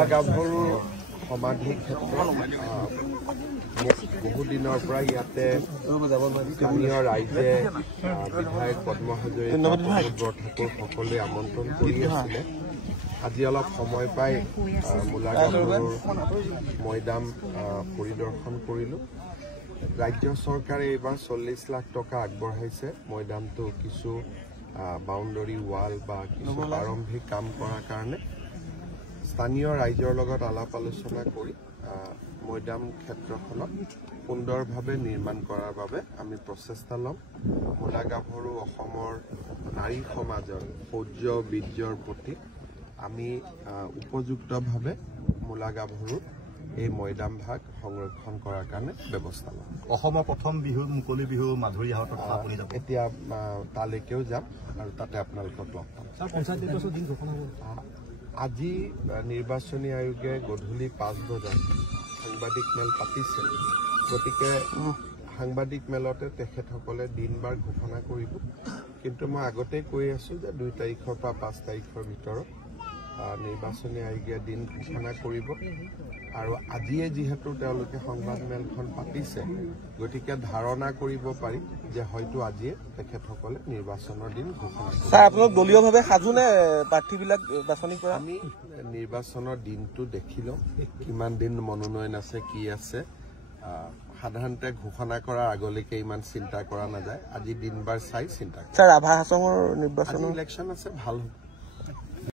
মূলা গাভৰু সমাধি ক্ষেত্ৰ বহু দিনৰ পৰা ইয়াতে স্থানীয় ৰাইজে বিধায়ক পদ্ম হাজৰিকা বৰঠাকুৰ সকলোৱে আমন্ত্ৰণ কৰি আছিলে। আজি অলপ সময় পাই মূলা গাভৰুৰ মৈদাম পৰিদৰ্শন কৰিলোঁ। ৰাজ্য চৰকাৰে এইবাৰ 40 লাখ টকা আগবঢ়াইছে মৈদামটো কিছু বাউণ্ডাৰী ৱাল বা কিছু প্ৰাৰম্ভিক কাম কৰাৰ কাৰণে। স্থানীয় ৰাইজৰ লগত আলাপ আলোচনা কৰি মৈদাম ক্ষেত্ৰখনত সুন্দৰভাৱে নিৰ্মাণ কৰাৰ বাবে আমি প্ৰচেষ্টা ল'ম। মূলা গাভৰু অসমৰ নাৰী সমাজৰ শৌৰ্য বীৰ্যৰ প্ৰতি আমি উপযুক্তভাৱে মূলা গাভৰুৰ এই মৈদাম ভাগ সংৰক্ষণ কৰাৰ কাৰণে ব্যৱস্থা ল'ম। অসমৰ প্ৰথম বিহু মুকলি বিহু মাধুৰী হাটত আপুনি যাব? এতিয়া তালৈকেও যাম আৰু তাতে আপোনালোকক লগ পাম। আজি নিৰ্বাচনী আয়োগে গধূলি 5 বজাত সাংবাদিক মেল পাতিছে। গতিকে সাংবাদিক মেলতে তেখেতসকলে দিন বাৰ ঘোষণা কৰিব। কিন্তু মই আগতেই কৈ আছো যে 2 তাৰিখৰ পৰা 5 তাৰিখৰ ভিতৰত নিৰ্বাচনী আয়োগে দিন ঘোষণা কৰিব। আৰু আজিয়ে যিহেতু তেওঁলোকে সংবাদ মেলখন পাতিছে, গতিকে ধাৰণা কৰিব পাৰি যে হয়তো আজিয়ে তেখেতসকলে নিৰ্বাচনৰ দিন ঘোষণা কৰিব। স্যাৰ, আপোনালোক দলীয়ভাৱে সাজুনে প্ৰাৰ্থীবিলাক বাছনি কৰা? আমি নিৰ্বাচনৰ দিনটো দেখি লওঁ, কিমান দিন মনোনয়ন আছে, কি আছে। সাধাৰণতে ঘোষণা কৰাৰ আগলৈকে ইমান চিন্তা কৰা নাযায়। আজি দিন বাৰ চাই চিন্তা কৰা। স্যাৰ, ৰাভা হাছঙৰ নিৰ্বাচন ইলেকশ্যন আছে, ভাল হ'ব।